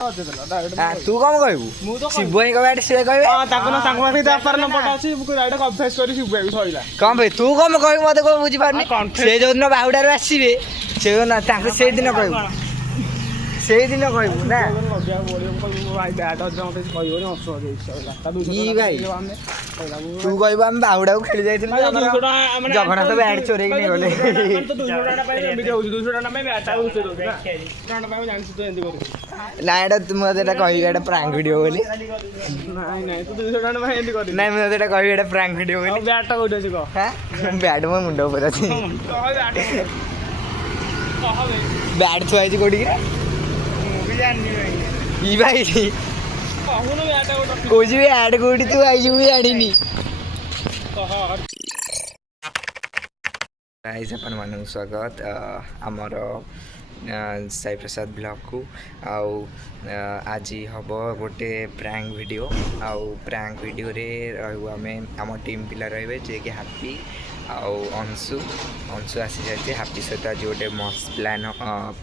तू कम कहबू शिव भाई कहे से कहे कम भाई तू कम कहबू मत कह बुझी पारनी से जो दिन बाहुडार आसवे से से दिन कहबू से दिन कहबू ना भाई तू कहबू आम बाहुडा को खेली जाइथिलु जगन्नाथ बैट चोरे नहीं गले ना एटा तुम एटा कहबी एटा प्रैंक वीडियो बोली नहीं मैं एटा कहबी एटा प्रैंक वीडियो बोली बैट कोठी अछि को हां बैट मो मुंडो ऊपर अछि बैट थुआ अछि कोठी ई भाई कोजी भी ऐड कोठी तू आई ju भी आडीनी गाइस अपन मानन स्वागत हमर साई प्रसाद ब्लॉग को आउ आज हम गोटे प्रैंक वीडियो आउ प्रैंक वीडियो रे आमे आम टीम पिला रहिबे जे कि हैप्पी आउ अंशु आसी जाए हैप्पी सहित आज गोटे मस्त प्लान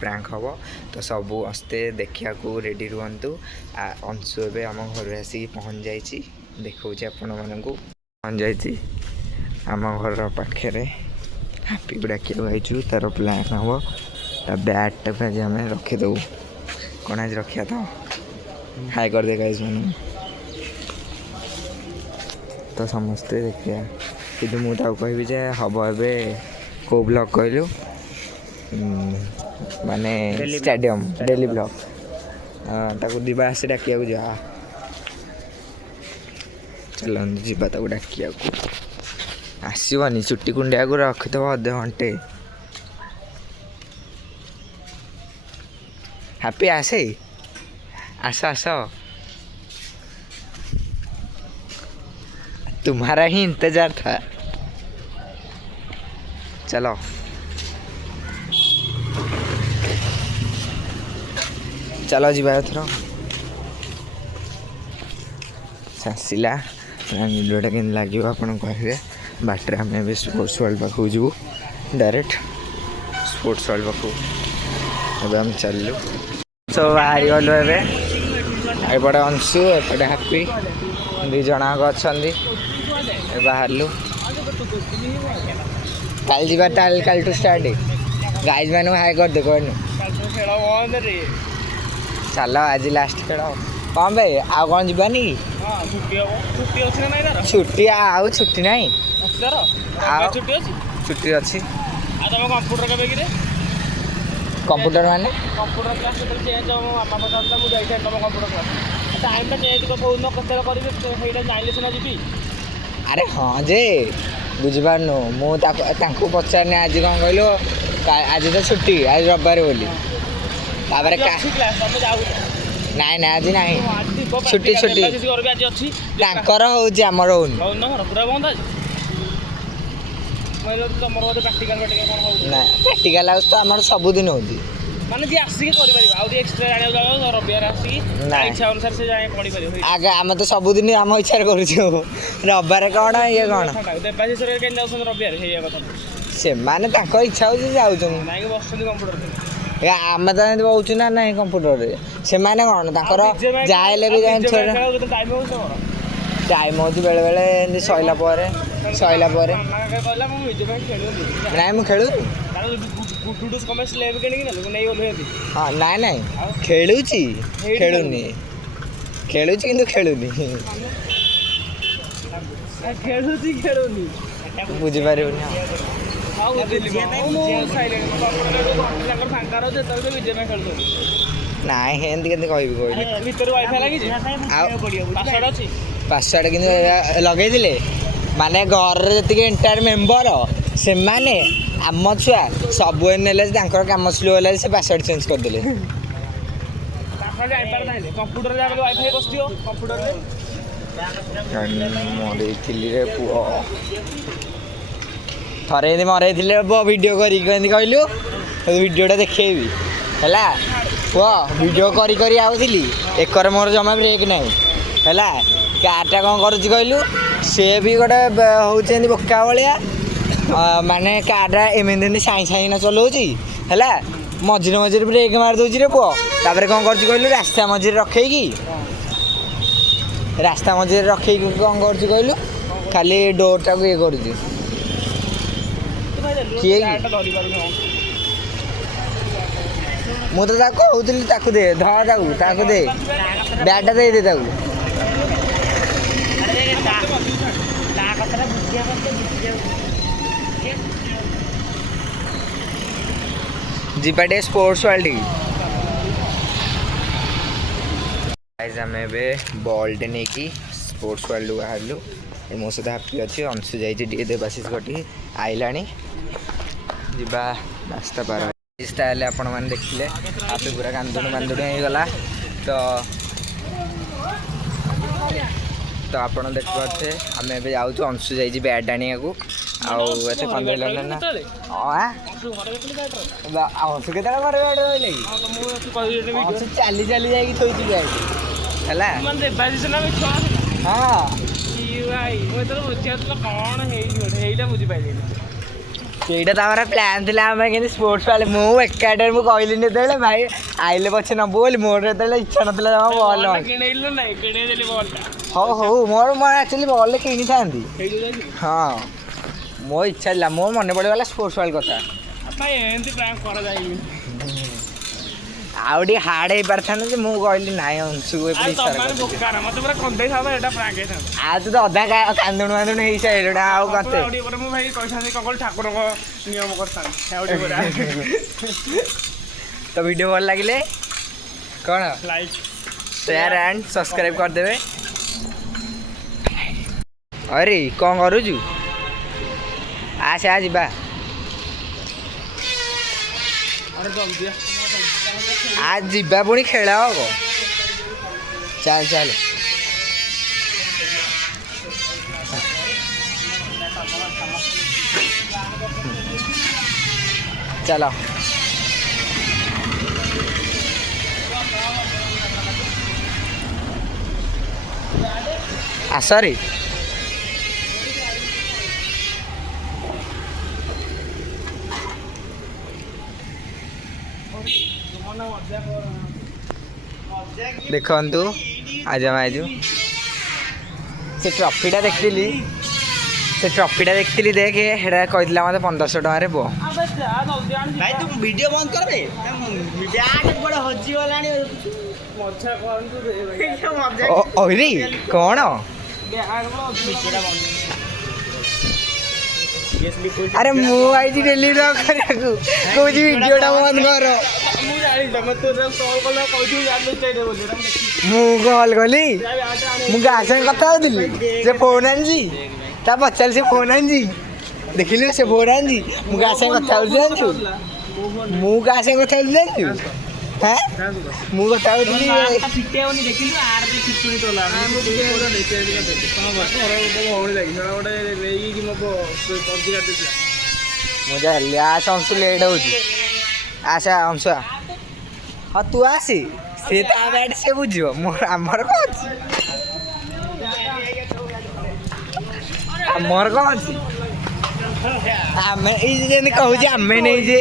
प्रैंक हम तो सबू आस्ते देखा रेडी रुहतु अंशु एवं आम घर आसिक पहुँच जाइए देखा आपण मानक पहुँच जाइए आम घर पाखे हैप्पी को डाक तार प्लान हम बैट टाक आज आम रखीदे कौन आज रखा तो हाई कर दे गाइस मान तो समस्ते देखिए कि मुझे कहि हम ए को ब्लॉग कहलु माने स्टेडियम डेली ब्लॉग ताको दिबा आसे डाकिया जा चल जीवा ताको डाकिया आसवानी चुट्टी कुंडिया को रखिदेव अधे घंटे हैप्पी आसे आस आस तुम्हारा ही इंतजार था चलो चलो जी थर आसला वीडियोटा के लगे आप कहे बाटर आम ए स्पोर्ट्स वर्ल्ड पाक जीवु डायरेक्ट स्पोर्ट्स वर्ल्ड पाक एम चलु सब बाहरी गलु एपटे अंशु एपटे हैप्पी दी जन अच्छा बाहर कल जीवा कल टू स्टार्ट गाइज मैंने हाई कर दे कहनु चल आज लास्ट खेल कौन भाई आउ कौन जीवानी छुट्टी आउ छुट्टी ना छुट्टी अच्छी कंप्यूटर माने कंप्यूटर क्लास चेंज मामा पचार मुझे तुम कंप्यूटर क्लास टाइम चेंज करेंगे अरे हाँ जे बुझीपारनु मुझे पचारने आज कौन कहलु आज तो छुट्टी आज रविवार बोली नाई ना आज ना छुट्टी छुट्टी आमर प्रैक्टिकल हाउस तो आम सबुदिन हो माने जी आसिक करि परिबा आउ एक्स्ट्रा जाने जाओ रविवार आसी इच्छा अनुसार से जाए पढ़ी परिबो आगे हम तो सबुदिन आम इच्छा करूछु रविवार कोन ये कोन देवाशीष के जाउसन रविवार हे कथा से माने ताको इच्छा हो जाउछन नाइ के बसछन कंप्यूटर रे आम तो एंत बहुछु ना नहीं कंप्यूटर रे से माने कोन ताकर जायले भी जान छोड़ टाइम होती बेले बेले एंत सइला पर नाइ मु खेलु हाँ ना ना खेलुची खेलुनी खेलुची किंतु खेलुनी बुझी पारिबनी नाइ हेंती केते कहबी कहली भीतर वाईफाई लागी पासवर्ड किंतु लगे दिले माने घर जी एंटायर मेम्बर से माने आम छुआ सब ने कम स्लो है से पासवर्ड चेंज करदे मरे पुओ थे मरे वीडियो कहलु वीडियोटा देखेबी है पुओ वीडियो करी आउली एकर मोर जमा ब्रेक नहीं है कारटा कौन करुच्ची कहलु सी भी गोटे हूँ बोका भाया माने कारटा एमती साई साई ना चलाऊँगी है मझे मझे ब्रेक मार दूसरी रे पुओ तापर कौन कर कहलु रास्ता मझे रखेगी रास्ता मझे रखेगी कौन कर कहलु खाली डोर टाक ये कर ମୁଁ ତ ତାକୁ କହୁଥିଲି ତାକୁ ଦେ ଧର ତାକୁ ଦେ ବ୍ୟାଟଟା ଦେଇଦେ ତାକୁ ଯିବା ଟିକେ ସ୍ପୋର୍ଟସ୍ ୱାର୍ଲ୍ଡ ଗାଇସ୍ ଆମେ ଏବେ ବଲ୍ଟେ ନେଇକି ସ୍ପୋର୍ଟସ୍ ୱାର୍ଲ୍ଡ ବାହାରିଲୁ ମୋ ସହିତ ହାପି ଅଛି ଅଂଶୁ ଯାଇଛି ଟିକେ ଦେବାଶିଷ ଘଟି ଆଇଲାଣି ଯିବା ରାସ୍ତା ପାର ତାହେଲେ ଆପଣମାନେ ଦେଖିଲେ ହାପି ପୁରା କାନ୍ଦୁଣି ମାନ୍ଦୁଣି ହେଇଗଲା ତ ଆପଣ ଦେଖିପାରୁଥିବେ ଆମେ ଏବେ ଯାଉଛୁ ଅଂଶୁ ଯାଇଛି ବ୍ୟାଟ୍ ଆଣିବାକୁ ଆଉ ଏତେ କନ୍ଦେଇଲାଣି ନା ଅଂଶୁ କେତେବେଳେ ଘରେ ବ୍ୟାଟ୍ ରହିଲେ କି ଅଂଶୁ ଚାଲି ଚାଲି ଯାଇକି ଥୋଇଛି ବ୍ୟାଟ୍ ହେଲା ସେଇଟା ତାଙ୍କର ପ୍ଲାନ୍ ଥିଲା ଆମେ କେମିତି ସ୍ପୋର୍ଟସ୍ ବାଲେ ମୁଁ ଏକାଡେରେ ମୁଁ କହିଲିନି ଯେତେବେଳେ ଭାଇ ଆଇଲେ ପଛେ ନେବୁ ବୋଲି ମୋର ଯେତେବେଳେ ଇଚ୍ଛା ନଥିଲା ଜମା ବଲ୍ ହଉ ହଉ ମୋର ଆକ୍ଚୁଆଲି ବଲ୍ରେ କିଣିଥାନ୍ତି ହଁ ମୋ ଇଚ୍ଛା ଥିଲା ମୋ ମନେ ପଡ଼ିଗଲା ସ୍ପୋର୍ଟସ୍ ୱାର୍ଲ୍ଡ କଥା ଆଉ ଟିକେ ହାର୍ଡ ହେଇପାରିଥାନ୍ତା ଯେ ମୁଁ କହିଲି ନାଇଁ ଅଂଶୁକୁ ଆଉ ତୁ ତ ଅଧା କାନ୍ଦୁଣୁ ମାନ୍ଦୁଣୁ ହେଇସାରିଲୁଣି ଆଉ କେତେ ତ ଭିଡ଼ିଓ ଭଲ ଲାଗିଲେ କ'ଣ ଲାଇକ୍ ସେୟାର ଆଣ୍ଡ ସବସ୍କ୍ରାଇବ୍ କରିଦେବେ ଅରେ କ'ଣ କରୁଛୁ ଆସେ ଯିବା आज ଯିବା ପୁଣି ଖେଳ ହବ ଚାଲ ଚାଲ ଚାଲ ଆସରେ ଦେଖନ୍ତୁ ଆଜି ଆମେ ଆଇଛୁ ସେ ଟ୍ରଫିଟା ଦେଖିଥିଲି ଦେଖେ ସେଟା କହିଥିଲା ମୋତେ 1500 ଟଙ୍କାରେ ପୁଅ ଭାଇ ତୁ ଭିଡ଼ିଓ ବନ୍ଦ କରିବେ ହଜିଗଲାଣି କ'ଣ अरे मु आई डेली ब्लॉग କରିବାକୁ କହୁଛି ଭିଡ଼ିଓଟା ବନ୍ଦ କର ମୁଁ କଲ୍ କଲି ମୁଁ ଗାଁ ସାଙ୍ଗେ କଥା ହେଉଥିଲି ସେ ଫୋନ୍ ଆଣିଛି ତା ପଚାରିଲି ସେ ଫୋନ୍ ଆଣିଛି ଦେଖିଲୁ ସେ ଫୋନ୍ ଆଣିଛି ମୁଁ ଗାଁ ସାଙ୍ଗେ କଥା ହେଉଛି ଜାଣିଛୁ ମୁଁ ଗାଁ ସାଙ୍ଗେ କଥା ହେଉଛି ଜାଣିଛୁ হ্যাঁ ମୁଁ କଥା ହେଉଥିଲି ମୁଁ ଜାଣିଲି ଆସ ଅଂଶୁ ଲେଟ୍ ହେଉଛି ଆସ ଅଂଶୁ ହଁ ତୁ ଆସି ସେ ତା ବ୍ୟାଟ୍ ସେ ବୁଝିବ ଆମର କ'ଣ ଅଛି ଆମର କ'ଣ ଅଛି ଆମେ ଏଇ ଯେମିତି କହୁଛି ଆମେ ନେଇଛେ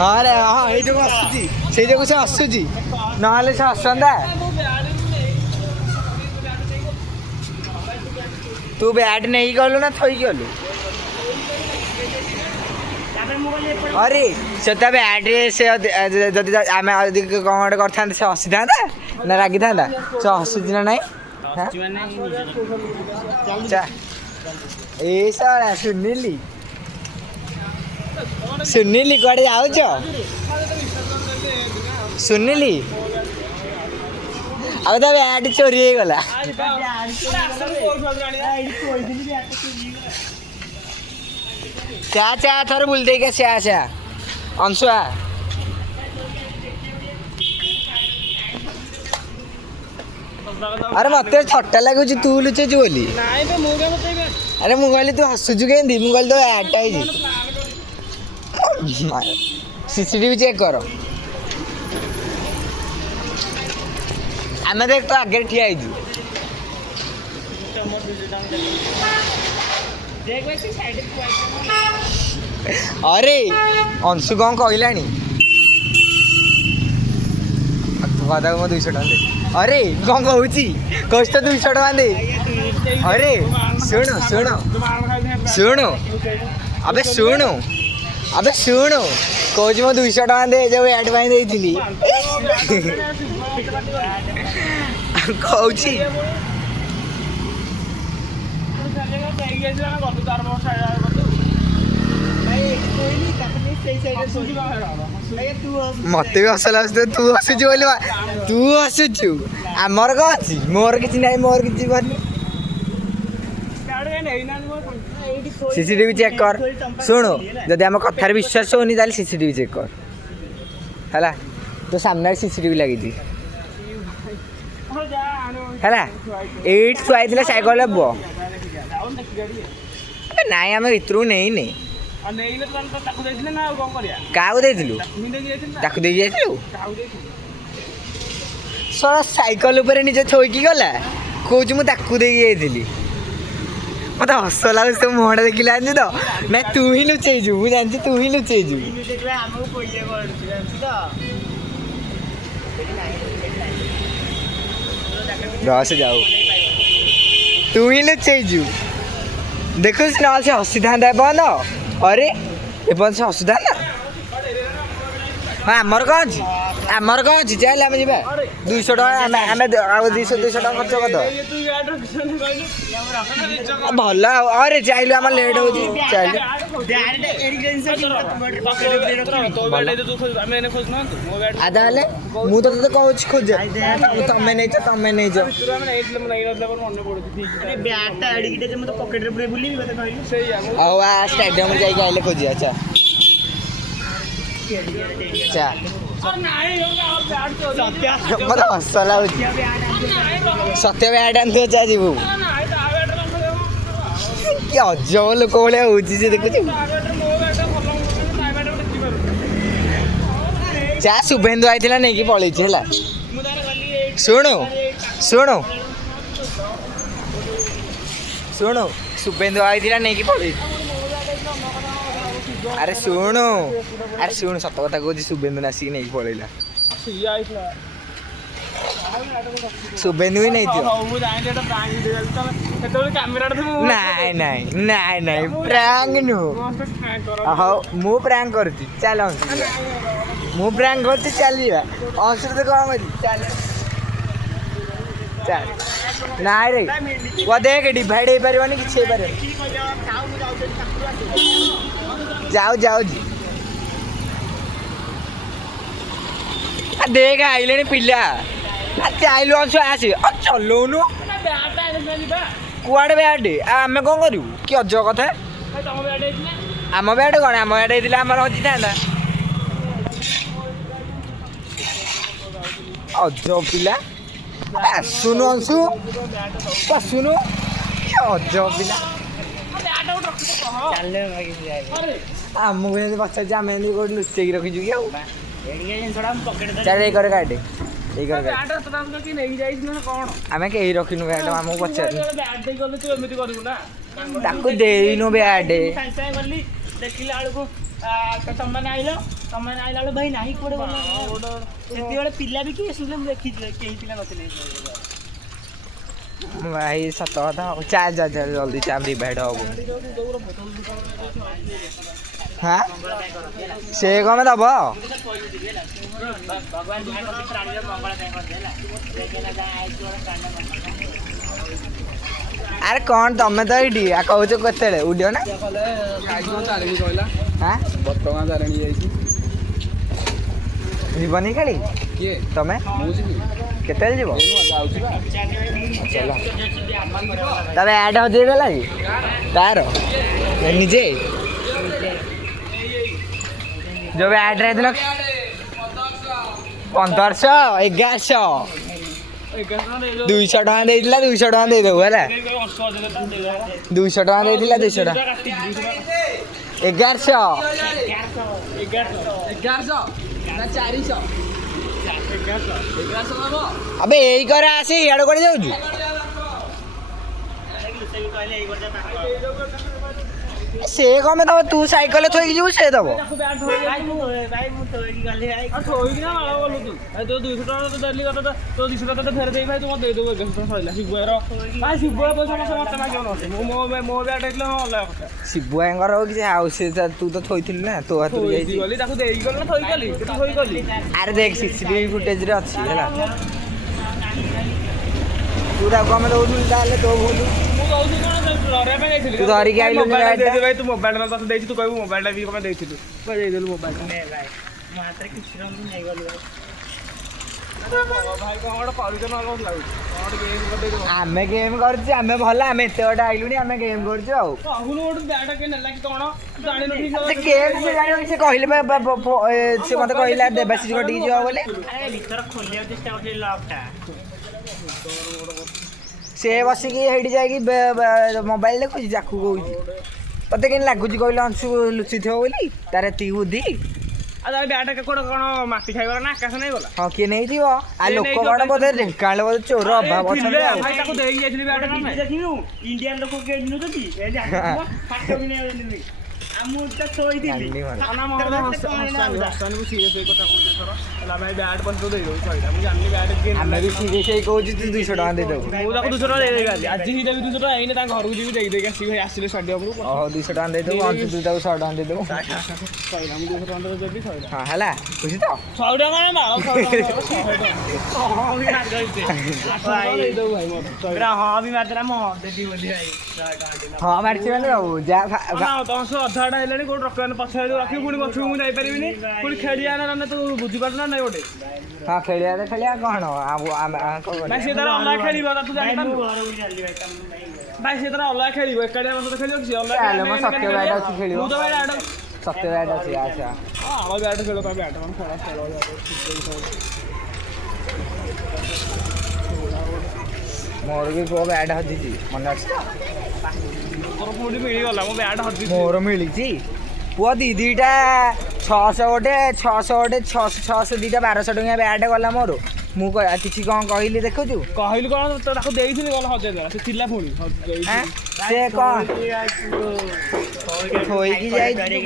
ହଁ ରେ ହଁ ଏଇ ଯୋଗୁଁ ଆସୁଛି ସେଇ ଯୋଗୁଁ ସେ ଆସୁଛି ନହେଲେ ସେ ଆସନ୍ତା ତୁ ବ୍ୟାଟ୍ ନେଇକି ଗଲୁ ନା ଥୋଇକି ଗଲୁ अरे से बैट्रे से जदि आम कौन गोटे कर से हसी था ना रागी था से हसुची ना नाई ए साला सुनीली सुनीली कड़े जाओ सुनीली अब तो बैट चोरी हो गला चा चा थोड़े बुल दे के चा चा अंशुआ अरे मत छटा लगुच तू लुचेचु बोली अरे मु कहली तू हसुचु केंदी मु कहली तो बैट सीसीटीवी चेक कर आम देख तो आगे ठिया अरे अंशु कौन कहलानी कदा मैं 200 टका दे अरे कौन कहूँ कौच तो 200 टका दे अरे शुणु शुणु शुणु अबे शुणु अबे शुणु कौच मैं 200 टका दे जब एड पाई देती कहूँ मत भी हस लगे तू हसुचु बोली तू हसुचु आमर कौन अच्छी मोर किसी ना मोर किसी सीसीटीवी चेक कर शुणु जदि आम कथार विश्वास होनी ताले सीसीटीवी चेक कर है तो सामने सीसीटीवी लगी है थुआई सैकल बो नाई आम भितर नहीं नहीं क्या सर सैकल निज थोकी गला कौच मुझे मत हस लगे तो मुहटा देखिला तो ना तू ही लुचेजु मुझे जानती तू ही लुचेजु रस जाऊ तू ही लुचेजु देखो ना से हसी था बंद अरे ए बंद से हसी था ना हाँ आमर कौन अच्छी आमर कौन अच्छी चल आम जा 200 टका 200 टका खर्च कर भल अरे चाहलु आम लेट हो आधा मुझे तो कहूँ खोज तमें नहीं तमें नहीं स्टेडियम जाइए खोजी अच्छा मत हस लगे सत्य बैट आनी जीवु कि अजब लोक भाया हो देखु चा शुभेन्दु आई नहीं कि पलि शुणु शुणु शुणु शुभेन्दु आई नहीं कि पलि अरे शुणु सत कथा कहूँ शुभेन्दु आसिक नहीं पलैला शुभेन्दु ही नहीं नाई नाई नाई नाई प्रैंक नु हाँ मु प्रैंक कर चल मु प्रैंक कर चलिए अंशु तो कौन कर चल नाई रे वो देख डिवाइड हो पार कि जाओ जाओ जी देख आइले पिला चाहलु अंशु आस चलौनु कुआड़े बैट आम कौन करूँ कि अजब कथा आम बैट कौन आम बैट होता आम हजी था अजब पिला आसुनु अंशु आसुनु अजब पिला आमको पचार आम लुचेक रखीचु कि चल ये कर काटे आम कहीं रखिनु बैट आमको पचार देनु बैट देखिला तमें आइल भाई ना कौटे पिला भी किए देखी कहीं पिला नथिले भाई सत कथा चल चल चल जल्दी चाम डिवाइड हम हाँ से कम दब अरे कौन तमें तो ये कहूँ कते उड़ियो ना हाँ जीवनी खेली तमें केते जीव चल तब ऐड हजेगला कि तार निजे जो ऐड रही 1500 1100 200 टका दे 200 टका दे देबू है 200 टका दे 200 टका 1100 अबे यही कर आसे इड़ कड़े जाऊ ସେ କଣ ଦବ ତୁ ସାଇକେଲ ଥୋଇକି ଯିବୁ ସେ ଦବ ତାକୁ ବ୍ୟାଟ୍ ଧରି ଭାଇ ମୁଁ ଥୋଇକି ଗଲି ଭାଇ ଥୋଇକି ନା ମାଳ ଗଲୁ ତୁ ଭାଇ ତୋ 200 ଟଙ୍କା ତ ଦେଲି କଥା ତୋ 200 ଟଙ୍କା ତ ଫେର ଦେଇ ଭାଇ ତୁ ମତେ ଦେଇଦେବୁ 100 ଟଙ୍କା ସଇଲା ଶିବୁଆର ଭାଇ ଶିବୁଆ ପଇସା ମତେ ମାଗିବ ନହେଲେ ମୋ ବ୍ୟାଟ୍ ହେଇଥିଲେ ହଁ ଅଲଗା କଥା ଶିବୁଆଙ୍କର ହଉ କିଛି ଆଉ ସେ ତୁ ତ ଥୋଇଥିଲୁ ନା ତୋ ହାତରୁ ଯାଇଛି ଗଲି ତାକୁ ଦେଇକି ଗଲି ନା ଥୋଇକି ଗଲି କେତେ ଥୋଇକି ଗଲି ଆରେ ଦେଖ ସିସିଟିଭି ଫୁଟେଜରେ ଅଛି ହେଲା ତୁ ତାକୁ ଆମେ ଦଉଥିଲୁ ତାହେଲେ ତୋ ଭୁଲ ମୁଁ ଦଉଛି କଣ ଲଢ଼ିବା ପାଇଁ ଯାଇଥିଲି ତୁ ଧରିକି ଆଇଲୁ ଭାଇ ତୁ ମୋବାଇଲ ତତେ ଦେଇଛି ତୁ କହିବୁ ମୋବାଇଲଟା ବି କଣ ଦେଇଥିଲୁ ତୁ ଦେଇଦେଲୁ ମୋବାଇଲ ଭାଇ ମୋ ହାତରେ କିଛି ରହୁନି ନେଇଗଲି ଭାଇ କଣ ଗୋଟେ କରୁଛ ନହେଲେ ଲାଗୁଛି ଆମେ ଗେମ୍ କରୁଛୁ ଆମେ ଭଲ ଆମେ ଏତେ ବାଟ ଆଇଲୁଣି ଆମେ ଗେମ୍ କରୁଛୁ ଆଉ କହୁନୁ ଗୋଟେ ବ୍ୟାଟ୍ କିଏ ନେଲା କି କଣ ଜାଣିନୁ ଠିକ ଗେମ୍ ସେ କହିଲେ ସେ ମତେ କହିଲା ଦେବାଶିଷ ଘଟିକି ଯିବ ବୋଲି ଭିତର ଖୋଲିବାକୁ ଚେଷ୍ଟା କରୁଛି ଲକ୍ଟା ସେ ବସିକି ହେଇଠି ଯାଇକି ମୋବାଇଲ ଦେଖୁଛି ଯାକୁ କହୁଛି ତତେ କେମିତି ଲାଗୁଛି କହିଲେ ଅଂଶୁ ଲୁଚିଥିବ ବୋଲି ତାର ଏତିକି ବୁଦ୍ଧି ଆଉ ତାହେଲେ ବ୍ୟାଟ୍ କୋଉଟା କଣ ମାଟି ଖାଇଗଲା ନା ଆକାଶ ନେଇଗଲା ହଁ କିଏ ନେଇଯିବ ଆଉ ଲୋକ କଣ ବୋଧେ ଢେଙ୍କାନାଳ ବୋଧେ ଚୋର ଅଭାବ ଅଛନ୍ତି ଆଉ ଭାଇ ତାକୁ ଦେଇକି ଯାଇଥିଲି ବ୍ୟାଟ୍ ଦେଖିନୁ ଇଣ୍ଡିଆନ ଲୋକ କେହି ନେଉଛନ୍ତି ଫାଟ ବି ନେଇ ମୁଁ ତ ଶୋଇଥିଲି ଭାଇ ବ୍ୟାଟ୍ ପଇସା ଦେଇଦେବୁ ସଇଲା ମୁଁ ଜାଣିନି ବ୍ୟାଟ୍ ଆମେ ବି ସିରିୟସ୍ ହେଇ କହୁଛୁ ତୁ 200 ଟଙ୍କା ଦେଇଦେବୁ ମୁଁ ତାକୁ 200 ଟଙ୍କା ଦେଇଦେବି ଆଜି ହିଁ ଦେବି 200 ଟଙ୍କା ଏଇନେ ତାଙ୍କ ଘରକୁ ଯିବି ଦେଇକି ଆସିବି ଭାଇ ଆସିଲେ ଷ୍ଟାଡିୟମରୁ ଓହୋ 200 ଟଙ୍କା ଦେଇଦେବୁ ଅଂଶୁ ତୁ ତାକୁ 100 ଟଙ୍କା ଦେଇଦେବୁ ସଇଲା ମୁଁ 200 ଟଙ୍କା ଦେବି ସଇଲା ହଁ ହେଲା ଖୁସି ତ 100 ଟଙ୍କା ମାନେ ମାଳ 100 ଟଙ୍କା ହଁ ବି ମାତ୍ରା ମୁଁ ଦେବି ବୋଲି ଭାଇ ହଁ ମାରିଛି ମାନେ ଆଉ ଯାହା ଅଧାଟା ହେଲାଣି କୋଉଠି ରଖିବାନି ପଛରେ ରଖିବି ପୁଣି ପଛକୁ ମୁଁ ଯାଇପାରିବିନି ପୁଣି ଖେଳିବା ନା ତୁ ବୁଝିପାରୁଛୁ ନା ନାଇଁ ଗୋଟେ ହଁ ଖେଳିବା କଣ ଭାଇ ସେ ତାର ଅଲଗା ଖେଳିବ ତୁ ଜାଣିପାରୁନୁ ଭାଇ ସେ ତାର ଅଲଗା ଖେଳିବ ଏକାଡିଆ ମୋ ସହିତ ଖେଳିବ କିଛି ଅଲଗା ସତ୍ୟ ବ୍ୟାଟ୍ ଅଛି ଖେଳିବ ମୁଁ ତ ଭାଇ ବ୍ୟାଟ୍ ସତ୍ୟ ବ୍ୟାଟ୍ ଅଛି ଆଚ୍ଛା ଆମ ବ୍ୟାଟ୍ ଖେଳ ତା ବ୍ୟାଟ୍ ମାନେ ଖେଳ ମୋର ବି ପୁଅ ବ୍ୟାଟ୍ ହଜିଛି ମନେ ଅଛି ମୋର କୋଉଠି ମିଳିଗଲା ମୋ ବ୍ୟାଟ୍ ହଜିଛି ମୋର ମିଳିଛି ପୁଅ ଦିଟା 600 ଗୋଟେ 600 ଦିଟା 1200 ଟଙ୍କିଆ ବ୍ୟାଟ୍ ଗଲା ମୋର ମୁଁ କିଛି କଣ କହିଲି ଦେଖୁଛୁ କହିଲି କଣ ତାକୁ ଦେଇଥିଲି ଗଲା ହଜେଇ ଦେଲା ସେ ଥିଲା ପୁଣି ସେ କଣ ଥୋଇକି ଯାଇଛି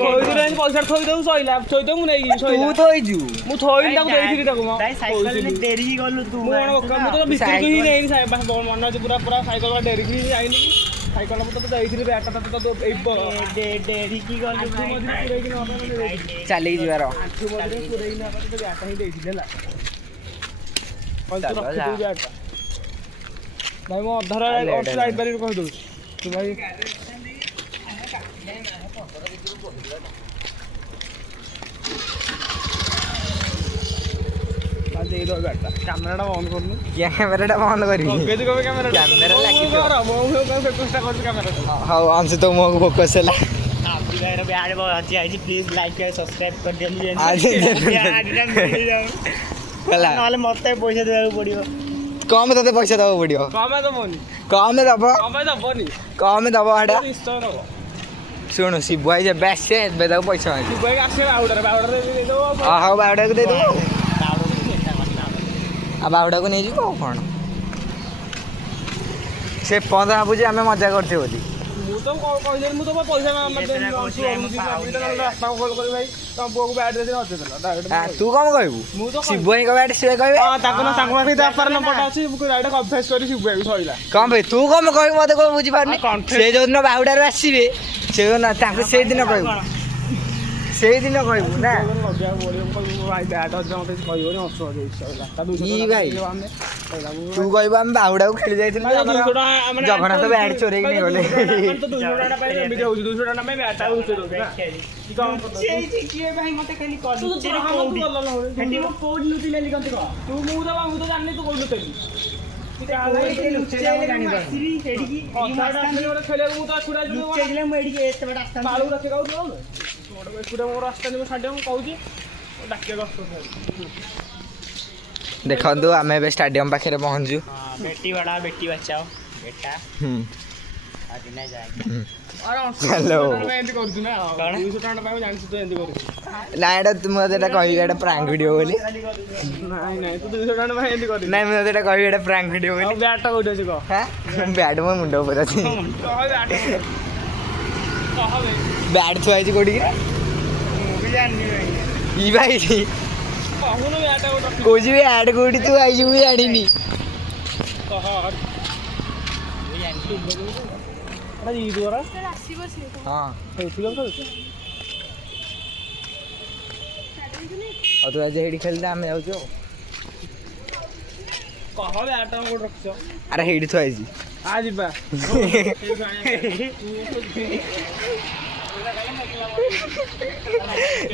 ପଇସା ଥୋଇଦେବୁ ସଇଲା ଥୋଇଦେବୁ ମୁଁ ନେଇକି ତୁ ଥୋଇଛୁ ମୁଁ ଥୋଇଲି ତାକୁ ଦେଇଥିଲି ତାକୁ ଡେରି ଗଲୁ ତୁ ମୁଁ ତ ଭିତରକୁ ହିଁ ନେଇନି ମନେ ଅଛି ପୁରା ସାଇକେଲ ଡେରିକି ହିଁ ଯାଇନି ସାଇକେଲ ମୁଁ ତତେ ଦେଇଥିଲି ବ୍ୟାଟ୍ ଡେରିକି ଗଲୁ ଚାଲିକି ଯିବାର ବ୍ୟାଟ୍ ହିଁ ଦେଇଥିଲି ହେଲା ଭାଇ ମୁଁ ଅଧାର ଯାଇପାରିବି କହିଦେଉଛି ତୁ ଭାଇ ଦେଇଦେବ ବ୍ୟାଟ୍ଟା କ୍ୟାମେରାଟା ବନ୍ଦ କରୁନୁ କ୍ୟାମେରାଟା ବନ୍ଦ କରିବି କ୍ୟାମେରା ଲାଗିଥିବ ହଉ ଅଂଶୁ ତୋ ମୁହଁକୁ ଫୋକସ୍ ହେଲା ବ୍ୟାଟ୍ ଅଛି ଆଇଛି ପ୍ଲିଜ୍ ଲାଇକ୍ ସବସ୍କ୍ରାଇବ୍ କରିଦିଅନ୍ତୁ ହେଲା ନହେଲେ ମତେ ପଇସା ଦେବାକୁ ପଡ଼ିବ କମ୍ ତତେ ପଇସା ଦେବାକୁ ପଡ଼ିବ କମ୍ ଦବ ହେଟା ଶୁଣୁ ଶିବୁ ଭାଇ ଯେବେ ଆସିବେ ଏବେ ତାକୁ ପଇସା ମାଗିବ ହଉ ବାହୁଡ଼ାକୁ ଦେଇଦେବୁ ଆଉ ବାହୁଡ଼ାକୁ ନେଇଯିବୁ ଆଉ କ'ଣ ସେ ପର୍ଯ୍ୟନ୍ତ ଭାବୁଛି ଆମେ ମଜା କରୁଛେ ବୋଲି ମୁଁ ତ କହିଦେଲି ମୁଁ ତ ପଇସା ରାସ୍ତାକୁ କଲ୍ କରି ଭାଇ ତମ ପୁଅକୁ ବ୍ୟାଟ୍ ଦେଇଦେଲି ହଜେଇଦେଲା ତୁ କ'ଣ କହିବୁ ମୁଁ ତ ଶିବୁ ଭାଇଙ୍କ ବ୍ୟାଟ୍ ସିଏ କହିବେ ତାଙ୍କ ପାଖରେ ତାର ନମ୍ବରଟା ଅଛି ମୁଁ ଡାଇରେକ୍ଟ କନଫରେନ୍ସ କରି ଶିବୁ ଭାଇକୁ ସଇଲା କ'ଣ ଭାଇ ତୁ କ'ଣ କହିବୁ ମୋତେ କ'ଣ ବୁଝିପାରୁନି ସେ ଯୋଉଦିନ ବାହୁଡ଼ାରୁ ଆସିବେ ସେଦିନ ତାଙ୍କୁ ସେଇଦିନ କହିବୁ ସେଇଦିନ କହିବୁ ନା ତୁ କହିବୁ ଆମେ ବାହୁଡ଼ାକୁ ଖେଳି ଯାଇଥିଲୁ ଜଗନ୍ନାଥ ବ୍ୟାଟ୍ ଚୋରେଇକି ନେଇଗଲେ ଦେଖନ୍ତୁ ଆମେ ଏବେ ଷ୍ଟାଡିୟମ ପାଖରେ ପହଞ୍ଚୁ ବେଟି ବଢ଼ାओ ବେଟି ବଚାओ ବେଟା ହ୍ୟାଲୋ ନା ଏଇଟା ତୁ ମୋତେ ଏଇଟା କହିବି ଏଇଟା ପ୍ରାଙ୍କ ଭିଡ଼ିଓ ବୋଲି ନାଇଁ ମୁଁ ଏଇଟା କହିବି ଏଇଟା ପ୍ରାଙ୍କ ଭିଡ଼ିଓ ବୋଲି ବ୍ୟାଟ୍ଟା କୋଉଠି ଅଛି କହ ବ୍ୟାଟ୍ ମୋ ମୁଣ୍ଡ ଉପରେ ଅଛି କହ ବେ ବ୍ୟାଟ୍ ଥୁଆ ହେଇଛି କୋଉଠି ମୁଁ ବି ଜାଣିନି ଭାଇ ଇ ଭାଇ କହୁନୁ ବ୍ୟାଟ୍ ଗୋଟେ ରଖିଛୁ କହୁଛି ବ୍ୟାଟ୍ କୋଉଠି ତୁ ଆଇଛୁ ମୁଁ ଜାଣିନି। କହ ଏଟା ଇ ଦ୍ୱାରା ହଁ ସେଇଠି ଗଲ ଆଉ ତୁ ଆଜି ହେଇଠି ଖେଳିଲେ ଆମେ ଯାଉଛୁ ଆଉ। କହ ବ୍ୟାଟ୍ କୋଉଠି ରଖିଛ ଆରେ ହେଇଠି ଥୁଆ ହେଇଛି। ଆ ଯିବା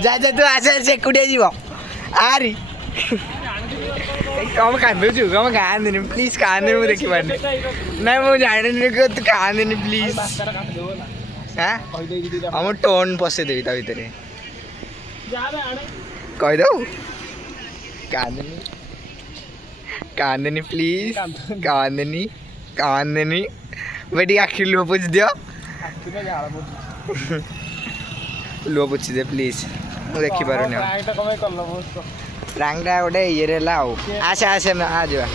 ଯା ଯା ତୁ ଆସେ ଆସେ ଏକୁଟିଆ ଯିବ ଆରି କଣ କାନ୍ଦୁଛୁ କଣ କାନ୍ଦିନି ପ୍ଲିଜ୍ କାନ୍ଦିନି ମୁଁ ଦେଖିପାରୁନି ନାଇଁ ମୁଁ ଜାଣିନି ତୁ କାନ୍ଦିନି ପ୍ଲିଜ୍। ହାଁ ହଁ ମୁଁ ଟୋନ୍ ପଶେଇଦେବି ତା ଭିତରେ କହିଦେବୁ କାନ୍ଦିନି କାନ୍ଦିନି ପ୍ଲିଜ୍ କାନ୍ଦିନି କାନ୍ଦିନି ଭାଇ ଟିକେ ଆଖି ଲୁହ ପୋଛି ଦିଅ ଲୁହ ପୋଛି ଦେ ପ୍ଲିଜ୍ ମୁଁ ଦେଖିପାରୁନି ଆଉ ପ୍ରାଙ୍କଟା ଗୋଟେ ଇଏରେ ହେଲା ଆଉ ଆସେ ଆସେ ଆ ଯିବା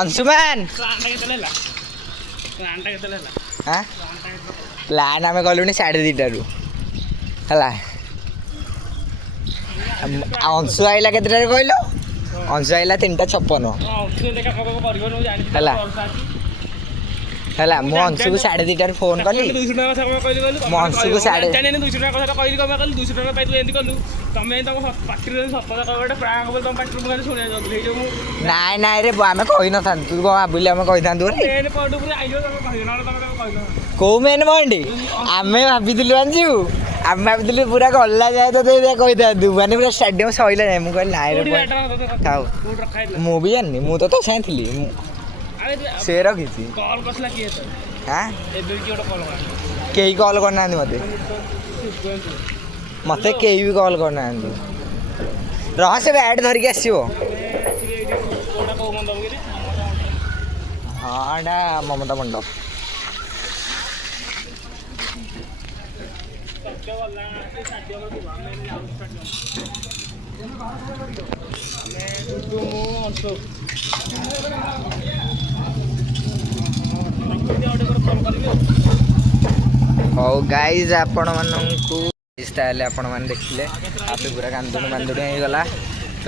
ଅଂଶୁମାନ ହାଁ ପ୍ଲାନ୍ ଆମେ କଲୁଣି 2:30ରୁ ହେଲା ଅଂଶୁ ଆଇଲା କେତେଟାରେ କହିଲ ଅଂଶୁ ଆଇଲା 3:56 ହେଲା ହେଲା ମୁଁ ଅଂଶୁକୁ 2:30ରେ ଫୋନ୍ କଲି ମୁଁ ଅଂଶୁକୁ 2:30 ନାଇଁ ନାଇଁ ରେ ଆମେ କହିନଥାନ୍ତୁ ତୁ କ'ଣ ଭାବିଲି ଆମେ କହିଥାନ୍ତୁ ବୋଲି କୋଉ ମେନ୍ ପଏଣ୍ଟ ଆମେ ଭାବିଥିଲୁ ଆଣିଛୁ ଆମେ ଭାବିଥିଲୁ ପୁରା ଗଲା ଯାଏ ତୋତେ କହିଥାନ୍ତୁ ମାନେ ପୁରା ଷ୍ଟାଡିୟମ ସଇଲା ଯାଏ ମୁଁ କହିଲି ନାଇଁ ରେ ଥାଉ ମୁଁ ବି ଜାଣିନି ମୁଁ ତ ତୋ ସାଙ୍ଗେ ଥିଲି ସେ ରଖିଛି ହାଁ କେହି କଲ୍ କରିନାହାନ୍ତି ମୋତେ କେହି ବି କଲ୍ କରିନାହାନ୍ତି ରହ ସେ ବ୍ୟାଟ୍ ଧରିକି ଆସିବ ହଁ ଏଇଟା ମମତା ମଣ୍ଡପ ହଉ ଗାଇଜ୍ ଆପଣମାନଙ୍କୁ ତାହେଲେ ଆପଣମାନେ ଦେଖିଲେ ଆପେ ପୁରା କାନ୍ଦୁଣୁ ମାନ୍ଦୁଣୁ ହେଇଗଲା ତ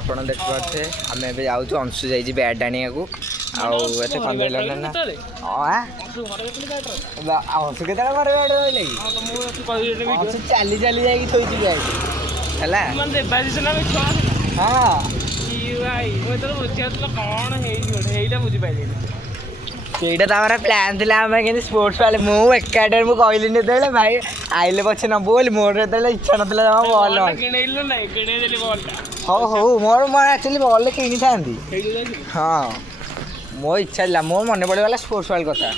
ଆପଣ ଦେଖିପାରୁଥିବେ ଆମେ ଏବେ ଯାଉଛୁ ଅଂଶୁ ଯାଇଛି ବ୍ୟାଟ୍ ଆଣିବାକୁ ଆଉ ଏତେ କନ୍ଦେଇଲାନି ନା ଅଂଶୁ କେତେବେଳେ ଘରେ ବ୍ୟାଟ୍ ରହିଲେ କି ଅଂଶୁ ଚାଲି ଚାଲି ଯାଇକି ଥୋଇଛି ବ୍ୟାଟ୍ ହେଲା ହଁ ସେଇଟା ତାଙ୍କର ପ୍ଲାନ୍ ଥିଲା ଆମେ କେମିତି ସ୍ପୋର୍ଟସ୍ ବାଲେ ମୁଁ ଏକାଡେରେ ମୁଁ କହିଲିନି ଯେତେବେଳେ ଭାଇ ଆଇଲେ ପଛେ ନେବୁ ବୋଲି ମୋର ଯେତେବେଳେ ଇଚ୍ଛା ନଥିଲା ଜମା ବଲ୍ ହଉ ହଉ ମୋର ଆକ୍ଚୁଆଲି ବଲ୍ରେ କିଣିଥାନ୍ତି ହଁ ମୋ ଇଚ୍ଛା ଥିଲା ମୋ ମନେ ପଡ଼ିଗଲା ସ୍ପୋର୍ଟସ୍ ବାଲ କଥା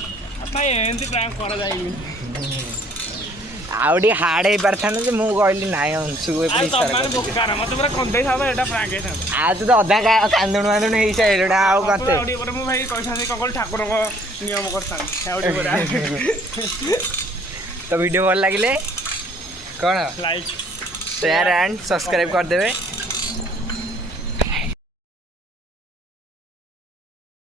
ଆଉ ଟିକେ ହାର୍ଡ ହେଇପାରିଥାନ୍ତା ଯେ ମୁଁ କହିଲି ନାଇଁ ଅଂଶୁକୁ ଆଉ ତୁ ତ ଅଧା କାନ୍ଦୁଣୁ ମାନ୍ଦୁଣୁ ହେଇସାରିଲୁଣି ଆଉ କେତେ ତ ଭିଡ଼ିଓ ଭଲ ଲାଗିଲେ କ'ଣ ଲାଇକ୍ ସେୟାର ଆଣ୍ଡ ସବସ୍କ୍ରାଇବ୍ କରିଦେବେ।